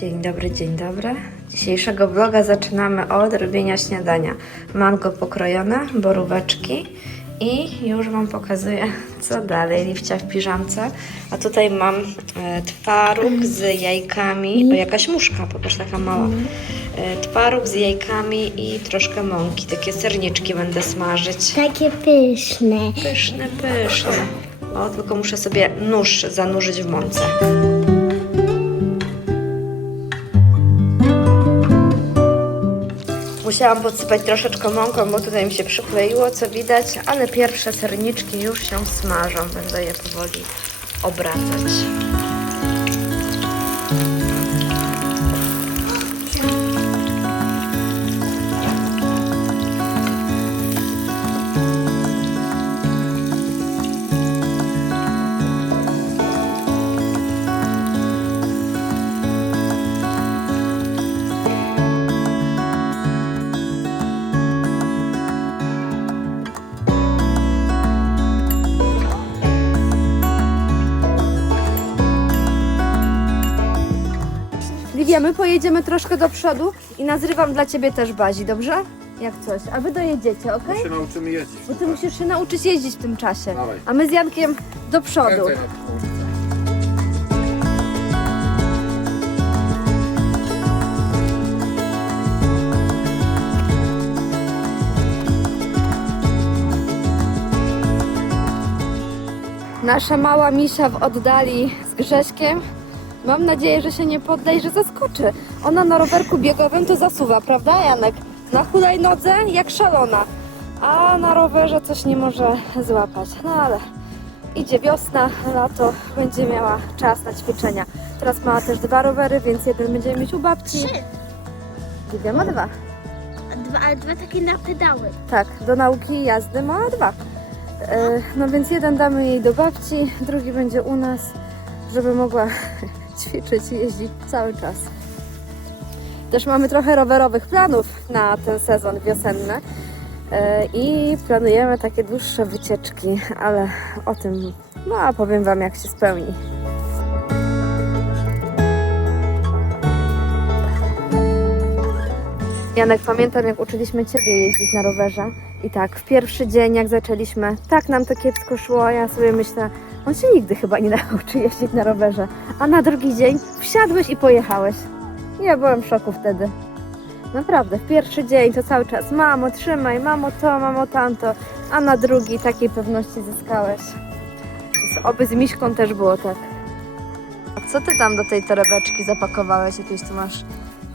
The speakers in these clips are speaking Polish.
Dzień dobry, dzień dobry. Dzisiejszego vloga zaczynamy od robienia śniadania. Mango pokrojone, boróweczki i już Wam pokazuję, co dalej. Liwcia w piżamce. A tutaj mam e, twaróg z jajkami. O, jakaś muszka, popatrz, taka mała. E, twaróg z jajkami i troszkę mąki. Takie serniczki będę smażyć. Takie pyszne. Pyszne, pyszne. O, tylko muszę sobie nóż zanurzyć w mące. Musiałam podsypać troszeczkę mąką, bo tutaj mi się przykleiło, co widać, ale pierwsze serniczki już się smażą. Będę je powoli obracać. Liwia, my pojedziemy troszkę do przodu i nazrywam dla ciebie też bazi, dobrze? Jak coś. A wy dojedziecie, ok? Się nauczymy jeździć. Bo ty musisz się nauczyć jeździć w tym czasie. Dawaj. A my z Jankiem do przodu. Kręcaj na kółce. Nasza mała misia w oddali z Grześkiem. Mam nadzieję, że się nie podda i że zaskoczy. Ona na rowerku biegowym to zasuwa, prawda Janek? Na hulajnodze jak szalona. A na rowerze coś nie może złapać. No ale idzie wiosna, lato, będzie miała czas na ćwiczenia. Teraz ma też dwa rowery, więc jeden będziemy mieć u babci. Trzy. Liwia ma dwa. A dwa, a dwa takie na pedały. Tak, do nauki jazdy ma dwa. E, no więc jeden damy jej do babci, drugi będzie u nas, żeby mogła ćwiczyć i jeździć cały czas. Też mamy trochę rowerowych planów na ten sezon wiosenny e, i planujemy takie dłuższe wycieczki, ale o tym, no a powiem Wam jak się spełni. Janek, pamiętam jak uczyliśmy Ciebie jeździć na rowerze i tak, w pierwszy dzień jak zaczęliśmy, tak nam to kiepsko szło, ja sobie myślę, on się nigdy chyba nie nauczy jeździć na rowerze, a na drugi dzień wsiadłeś i pojechałeś. Ja byłem w szoku wtedy. Naprawdę, w pierwszy dzień to cały czas, mamo trzymaj, mamo to, mamo tamto, a na drugi takiej pewności zyskałeś. Więc oby z Miśką też było tak. A co Ty tam do tej torebeczki zapakowałeś? Jakieś tu masz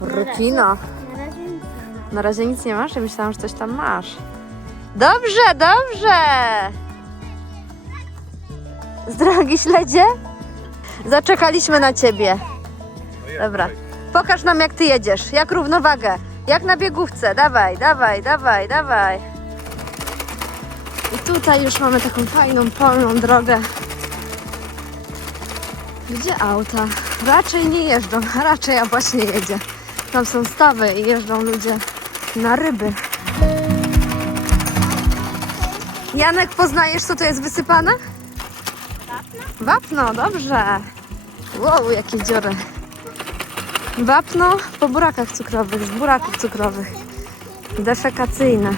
rukina? Na razie nic. Na razie nic nie masz? Ja myślałam, że coś tam masz. Dobrze, dobrze! Z drogi śledzie? Zaczekaliśmy na ciebie. Dobra. Pokaż nam, jak ty jedziesz. Jak równowagę. Jak na biegówce. Dawaj, dawaj, dawaj, dawaj. I tutaj już mamy taką fajną, polną drogę. Gdzie auta? Raczej nie jeżdżą, raczej a właśnie jedzie. Tam są stawy i jeżdżą ludzie na ryby. Janek, poznajesz, co to jest wysypane? Wapno, dobrze. Wow, jakie dziory. Wapno po burakach cukrowych, z buraków cukrowych. Defekacyjne.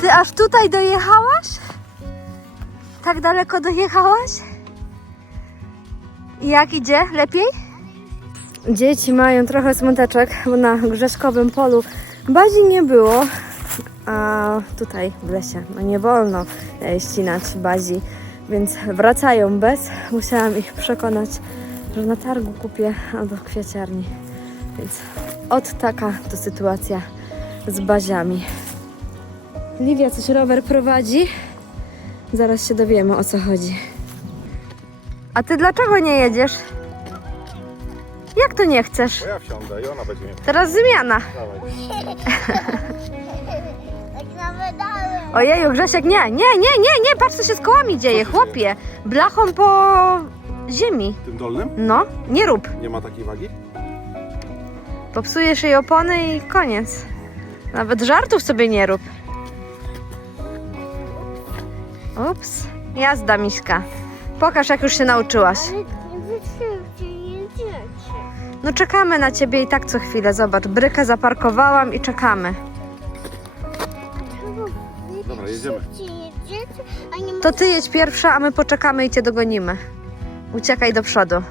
Ty aż tutaj dojechałaś? Tak daleko dojechałaś? I jak idzie? Lepiej? Dzieci mają trochę smuteczek, bo na Grzeszkowym polu bazi nie było, a tutaj w lesie no nie wolno ścinać bazi, więc wracają bez. Musiałam ich przekonać, że na targu kupię albo w kwieciarni. Więc od taka to sytuacja z baziami. Liwia coś rower prowadzi. Zaraz się dowiemy o co chodzi. A ty dlaczego nie jedziesz? Jak to nie chcesz? To ja wsiądę i ona będzie mnie Teraz zmiana. dawaj. Tak. Ojeju, Grzesiek, nie, nie, nie, nie, nie, patrz co się z kołami dzieje, się chłopie. Blachą po ziemi. Tym dolnym? No, nie rób. Nie ma takiej wagi? Popsujesz jej opony i koniec. Nawet żartów sobie nie rób. Ups. Jazda, Miśka. Pokaż, jak już się nauczyłaś. Ale nie. No czekamy na ciebie i tak co chwilę. Zobacz, brykę zaparkowałam i czekamy. Dobra, jedziemy. To ty jedź pierwsza, a my poczekamy i cię dogonimy. Uciekaj do przodu.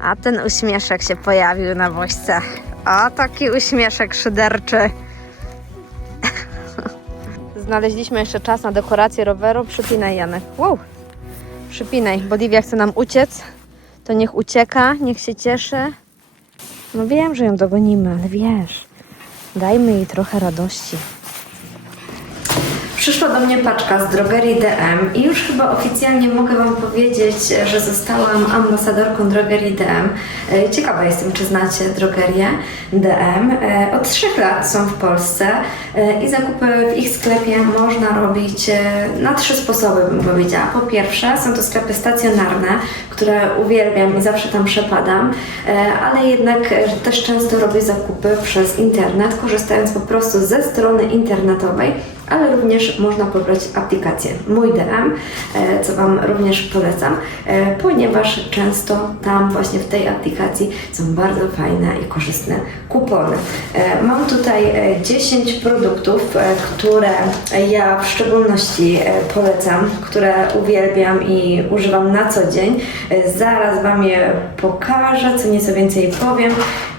A ten uśmieszek się pojawił na woźce. O, taki uśmieszek szyderczy. Znaleźliśmy jeszcze czas na dekorację roweru. Przypinaj, Janek. Wow. Przypinaj, bo chce nam uciec. To niech ucieka, niech się cieszy. No wiem, że ją dogonimy, ale wiesz, dajmy jej trochę radości. Przyszła do mnie paczka z drogerii DM i już chyba oficjalnie mogę Wam powiedzieć, że zostałam ambasadorką drogerii DM. E, Ciekawa jestem, czy znacie drogerię DM. E, Od trzech lat są w Polsce e, i zakupy w ich sklepie można robić na trzy sposoby, bym powiedziała. Po pierwsze, są to sklepy stacjonarne, które uwielbiam i zawsze tam przepadam, ale jednak też często robię zakupy przez internet, korzystając po prostu ze strony internetowej ale również można pobrać aplikację Mój DM, e, co Wam również polecam, e, ponieważ często tam właśnie w tej aplikacji są bardzo fajne i korzystne kupony. E, Mam tutaj e, 10 produktów, które ja w szczególności polecam, które uwielbiam i używam na co dzień. Zaraz Wam je pokażę, co nieco więcej powiem.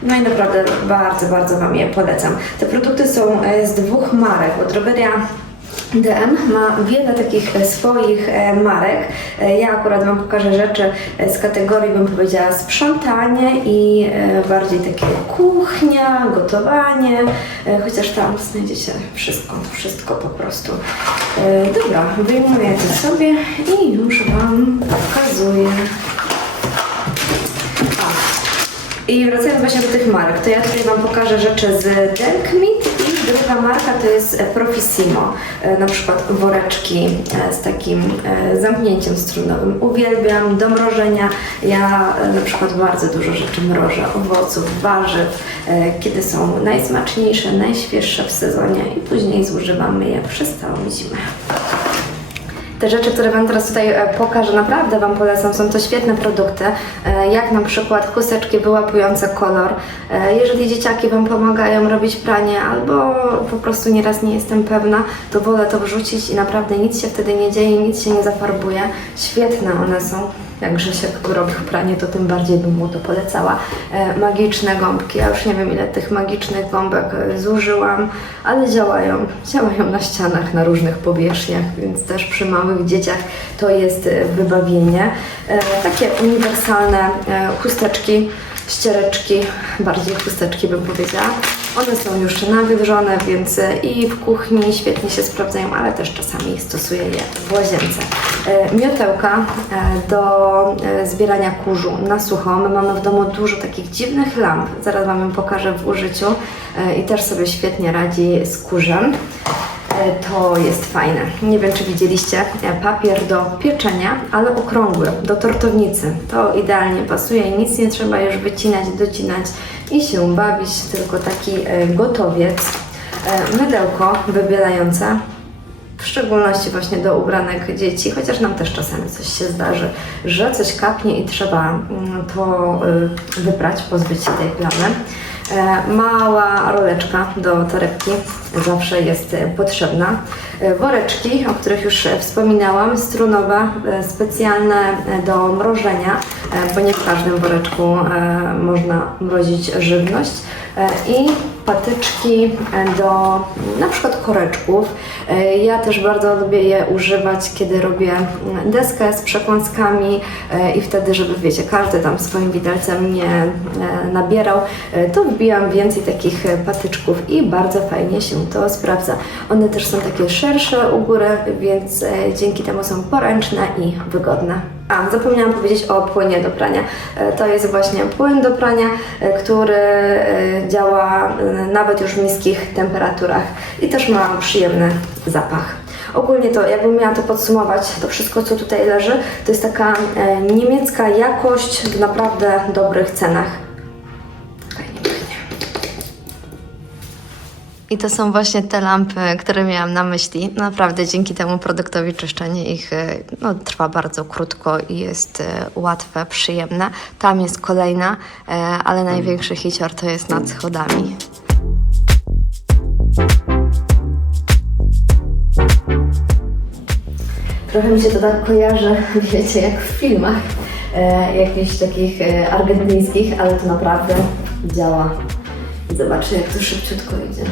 No i naprawdę bardzo, bardzo Wam je polecam. Te produkty są e, z dwóch marek, bo drogeria DM ma wiele takich e, swoich e, marek. Ja akurat Wam pokażę rzeczy z kategorii, bym powiedziała, sprzątanie i bardziej takie kuchnia, gotowanie, chociaż tam znajdziecie wszystko, wszystko po prostu. Dobra, wyjmuję to sobie i już Wam pokazuję. I wracając właśnie do tych marek, to ja tutaj Wam pokażę rzeczy z Delkmit i druga marka to jest Profissimo. E, Na przykład woreczki e, z takim e, zamknięciem strunowym. Uwielbiam do mrożenia. Ja na przykład bardzo dużo rzeczy mrożę, owoców, warzyw, kiedy są najsmaczniejsze, najświeższe w sezonie i później zużywamy je przez całą zimę. Te rzeczy, które Wam teraz tutaj e, pokażę, naprawdę Wam polecam. Są to świetne produkty, e, jak na przykład chusteczki wyłapujące kolor. E, Jeżeli dzieciaki Wam pomagają robić pranie albo po prostu nieraz nie jestem pewna, to wolę to wrzucić i naprawdę nic się wtedy nie dzieje, nic się nie zafarbuje. Świetne one są. Jak Grzesiek robił pranie, to tym bardziej bym mu to polecała. E, magiczne gąbki. Ja już nie wiem, ile tych magicznych gąbek e, zużyłam, ale działają. Działają na ścianach, na różnych powierzchniach, więc też przy małych dzieciach to jest e, wybawienie. Takie uniwersalne chusteczki, ściereczki, bardziej chusteczki bym powiedziała. One są już nawilżone, więc i w kuchni świetnie się sprawdzają, ale też czasami stosuję je w łazience. E, Miotełka e, do e, zbierania kurzu na sucho. My mamy w domu dużo takich dziwnych lamp. Zaraz Wam ją pokażę w użyciu i też sobie świetnie radzi z kurzem. To jest fajne. Nie wiem, czy widzieliście papier do pieczenia, ale okrągły, do tortownicy. To idealnie pasuje i nic nie trzeba już wycinać, docinać i się bawić, tylko taki gotowiec. Mydełko wybielające, w szczególności właśnie do ubranek dzieci, chociaż nam też czasami coś się zdarzy, że coś kapnie i trzeba mm, to y, wyprać, pozbyć się tej plamy. E, Mała roleczka do torebki zawsze jest e, potrzebna. E, Woreczki, o których już e, wspominałam, strunowe, specjalne e, do mrożenia, bo nie w każdym woreczku można mrozić żywność. I patyczki do na przykład koreczków. Ja też bardzo lubię je używać, kiedy robię mm, deskę z przekąskami i wtedy, żeby wiecie, każdy tam swoim widelcem nie nabierał, to wbijam więcej takich patyczków i bardzo fajnie się to sprawdza. One też są takie szersze u góry, więc e, dzięki temu są poręczne i wygodne. A, zapomniałam powiedzieć o płynie do prania. E, To jest właśnie płyn do prania, e, który działa nawet już w niskich temperaturach i też ma przyjemny zapach. Ogólnie to, jakbym miała to podsumować, to wszystko, co tutaj leży, to jest taka niemiecka jakość w naprawdę dobrych cenach. I to są właśnie te lampy, które miałam na myśli. Naprawdę dzięki temu produktowi czyszczenie ich e, no, trwa bardzo krótko i jest e, łatwe, przyjemne. Tam jest kolejna, e, ale największy hicior to jest nad schodami. Trochę mi się to tak kojarzy, wiecie, jak w filmach e, jakichś takich argentyńskich, ale to naprawdę działa. I zobaczcie, jak to szybciutko idzie.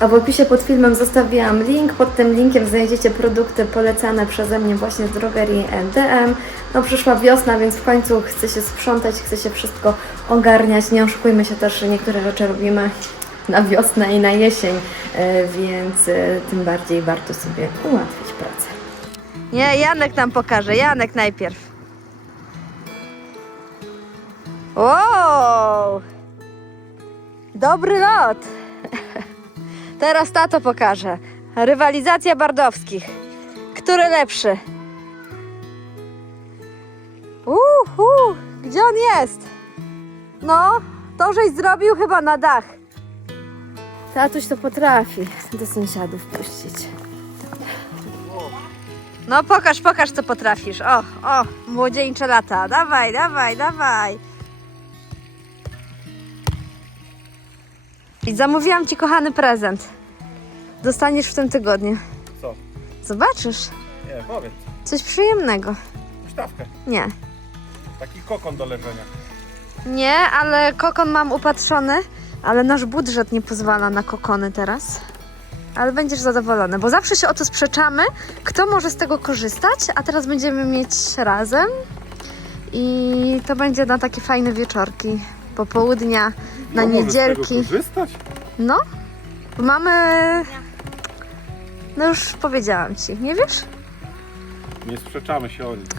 A w opisie pod filmem zostawiłam link. Pod tym linkiem znajdziecie produkty polecane przeze mnie właśnie z drogerii DM. No przyszła wiosna, więc w końcu chce się sprzątać, chce się wszystko ogarniać. Nie oszukujmy się też, że niektóre rzeczy robimy na wiosnę i na jesień, e, więc e, tym bardziej warto sobie ułatwić pracę. Nie, Janek nam pokaże. Janek najpierw. Wow! Dobry lot! Teraz tato pokaże. Rywalizacja bardowskich. Który lepszy? Uhu, gdzie on jest? No, to żeś zrobił chyba na dach. Tatuś to potrafi do sąsiadów puścić. No pokaż, pokaż co potrafisz. O, o, młodzieńcze lata. Dawaj, dawaj, dawaj. I zamówiłam ci kochany prezent. Dostaniesz w tym tygodniu. Co? Zobaczysz. Nie, powiedz. Coś przyjemnego. Huśtawkę. Nie. Taki kokon do leżenia. Nie, ale kokon mam upatrzony, ale nasz budżet nie pozwala na kokony teraz. Ale będziesz zadowolony, bo zawsze się o to sprzeczamy, kto może z tego korzystać, a teraz będziemy mieć razem i to będzie na takie fajne wieczorki, popołudnia, na No, możesz z tego niedzielki. korzystać? No, bo mamy... No już powiedziałam ci, nie wiesz? Nie sprzeczamy się o nic.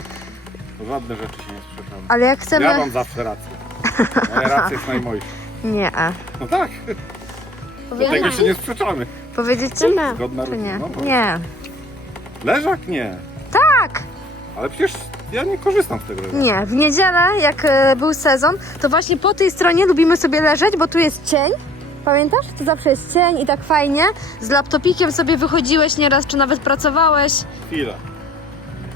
Żadne rzeczy się nie sprzeczamy. Ale jak chcemy... Ja mam zawsze rację. Moja racja jest najmojsza. Nie, a. No tak. Dlatego się nie sprzeczamy. Powiedzieć ci? Zgodna Czy nie? rutyna. No, Nie. Leżak? Nie. Tak! Ale przecież ja nie korzystam z tego leżaka. Nie, w niedzielę, jak e, był sezon, to właśnie po tej stronie lubimy sobie leżeć, bo tu jest cień. Pamiętasz? Tu zawsze jest cień i tak fajnie. Z laptopikiem sobie wychodziłeś nieraz, czy nawet pracowałeś. Chwila.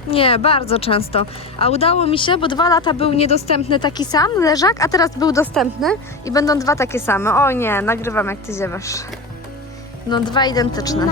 Nie, bardzo często. A udało mi się, bo dwa lata był niedostępny taki sam leżak, a teraz był dostępny i będą dwa takie same. O nie, nagrywam jak ty ziewasz. No dwa identyczne.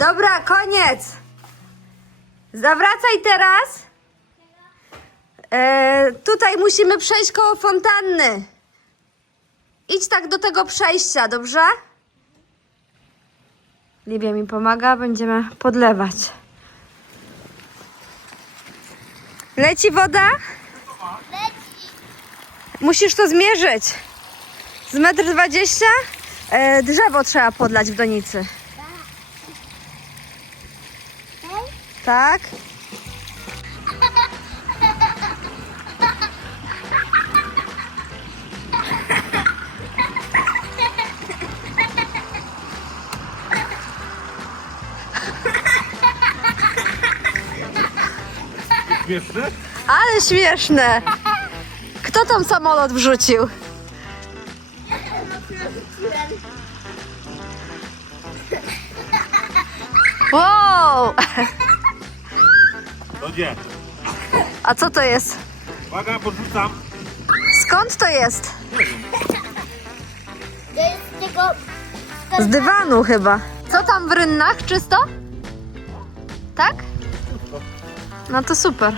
Dobra, koniec. Zawracaj teraz. E, tutaj musimy przejść koło fontanny. Idź tak do tego przejścia, dobrze? Libia mi pomaga, będziemy podlewać. Leci woda? Musisz to zmierzyć. Z metr dwadzieścia? E, drzewo trzeba podlać w donicy. Tak? Śmieszne? Ale śmieszne! Kto tam samolot wrzucił? Gdzie? A co to jest? Uwaga, podrzucam. Skąd to jest? To jest tego... Z dywanu chyba. Co tam w rynnach? Czysto? Tak? No to super.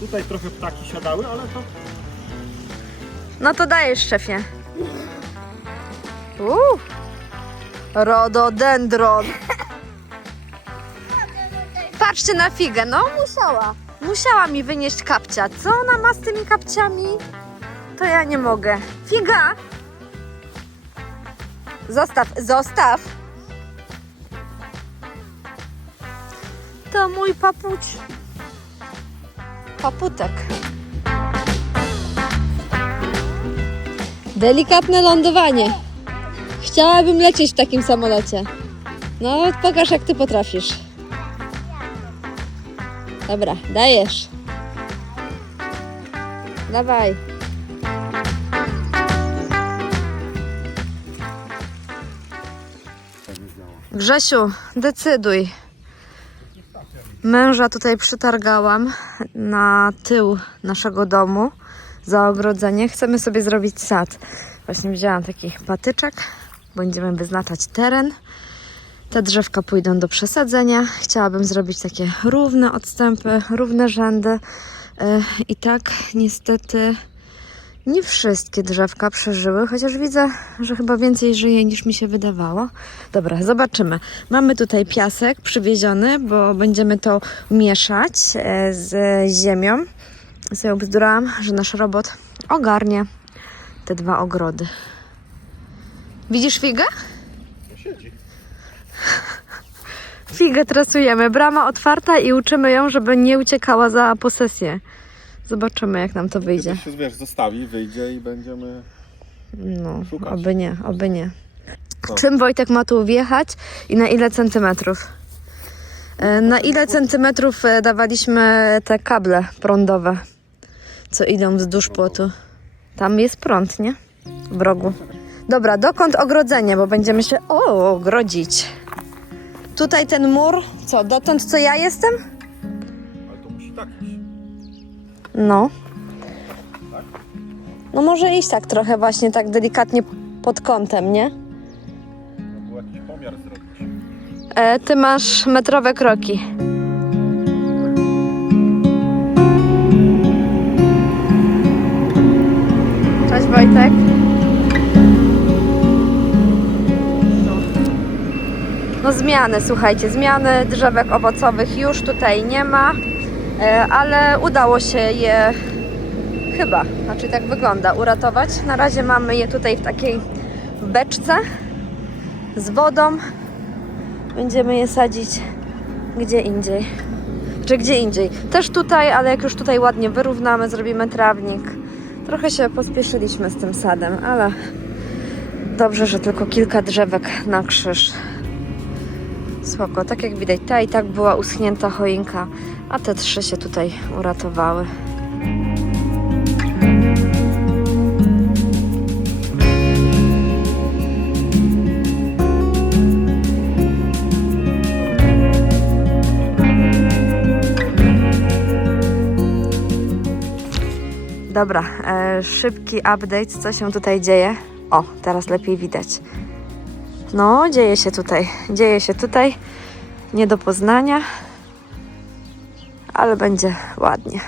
Tutaj trochę ptaki siadały, ale to... No to dajesz, szefie. Uuu. Rododendron. Patrzcie na figę. No musiała. Musiała mi wynieść kapcia. Co ona ma z tymi kapciami? To ja nie mogę. Figa! Zostaw, zostaw! To mój papuć. Paputek. Delikatne lądowanie. Chciałabym lecieć w takim samolocie. No, pokaż jak ty potrafisz. Dobra, dajesz. Dawaj. Grzesiu, decyduj. Męża tutaj przytargałam na tył naszego domu za ogrodzenie. Chcemy sobie zrobić sad. Właśnie wzięłam taki patyczek. Będziemy wyznaczać teren. Te drzewka pójdą do przesadzenia. Chciałabym zrobić takie równe odstępy, równe rzędy. E, I tak niestety nie wszystkie drzewka przeżyły, chociaż widzę, że chyba więcej żyje niż mi się wydawało. Dobra, zobaczymy. Mamy tutaj piasek przywieziony, bo będziemy to mieszać e, z ziemią. Sobie obzdurałam, że nasz robot ogarnie te dwa ogrody. Widzisz figę? Figę trasujemy. Brama otwarta i uczymy ją, żeby nie uciekała za posesję. Zobaczymy, jak nam to wyjdzie. Się, wiesz, zostawi, wyjdzie i będziemy... No, Szukać. oby nie, oby nie. Co? Czym Wojtek ma tu wjechać i na ile centymetrów? E, Na ile centymetrów e, dawaliśmy te kable prądowe, co idą wzdłuż płotu? Tam jest prąd, nie? W rogu. Dobra, dokąd ogrodzenie, bo będziemy się o, ogrodzić. Tutaj ten mur, co, dotąd co ja jestem? Ale to musi tak iść. No. No może iść tak trochę właśnie tak delikatnie pod kątem, nie? No, było jakiś pomiar zrobić. E, ty masz metrowe kroki. Cześć Wojtek. No zmiany, słuchajcie, zmiany drzewek owocowych już tutaj nie ma, e, ale udało się je chyba, znaczy tak wygląda, uratować. Na razie mamy je tutaj w takiej beczce z wodą, Będziemy je sadzić gdzie indziej. Czy gdzie indziej. Też tutaj, ale jak już tutaj ładnie wyrównamy, zrobimy trawnik. Trochę się pospieszyliśmy z tym sadem, ale dobrze, że tylko kilka drzewek na krzyż. Spoko, tak jak widać, ta i tak była uschnięta choinka, a te trzy się tutaj uratowały. Dobra, e, szybki update, co się tutaj dzieje. O, teraz lepiej widać. No, dzieje się tutaj, dzieje się tutaj. Nie do poznania, ale będzie ładnie.